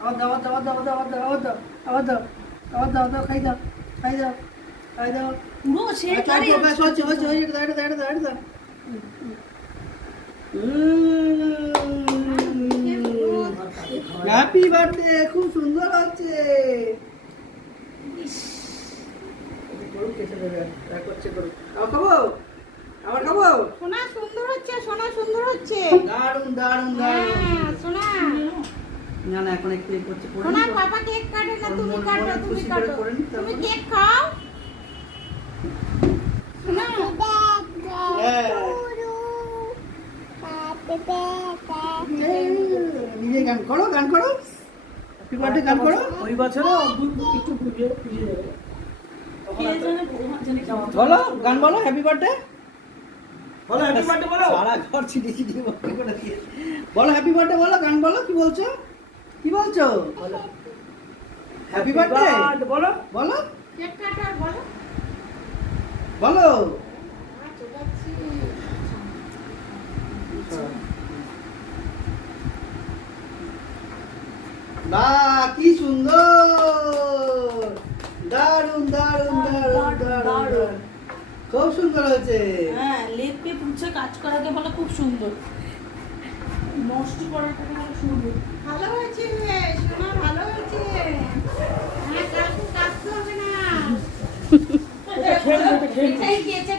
আবার দাও আবার দাও আবার দাও আবার দাও আবার দাও আবার দাও দাও খাই দাও খাই দাও খাই দাও পুরো সে হ্যাপি বার্থডে, খুব সুন্দর হচ্ছে। খাবো আবার খাবো। সোনা সুন্দর হচ্ছে, সোনা সুন্দর হচ্ছে, দারুন দারুন দারুন। সোনা না না এখন একটু করছে সোনা পাপা কেক কাটে না, তুমি কাটো, তুমি কাটো, তুমি কেক খাও সোনা। নিজে গান করো, গান করো, হ্যাপি বার্থডে গান করো। ওই বছরে একটু পুজো যাবে। বলো গান বলো, হ্যাপি বার্থডে বলো হ্যাপি বার্থডে বলো। সারা ঘর ছিটি ছিটি ভর্তি করে দিয়ে বলো হ্যাপি বার্থডে বলো, গান বলো। কি বলছো, কি বলছো? হ্যাপি বার্থডে বলো বলো কেক কাটো আর বলো বলো। বাহ কি সুন্দর, দারুন দারুন দারুন দারুন, খুব সুন্দর হয়েছে। হ্যাঁ, লেপকে পুছে কাজ করাকে বলে খুব সুন্দর, নষ্ট করাটাকে বলে সুন্দর। ভালো হয়েছে সোনা, ভালো হয়েছে। হ্যাঁ, কাজ করতে হবে না। এটা খেয়ে এটাই খেয়েছে।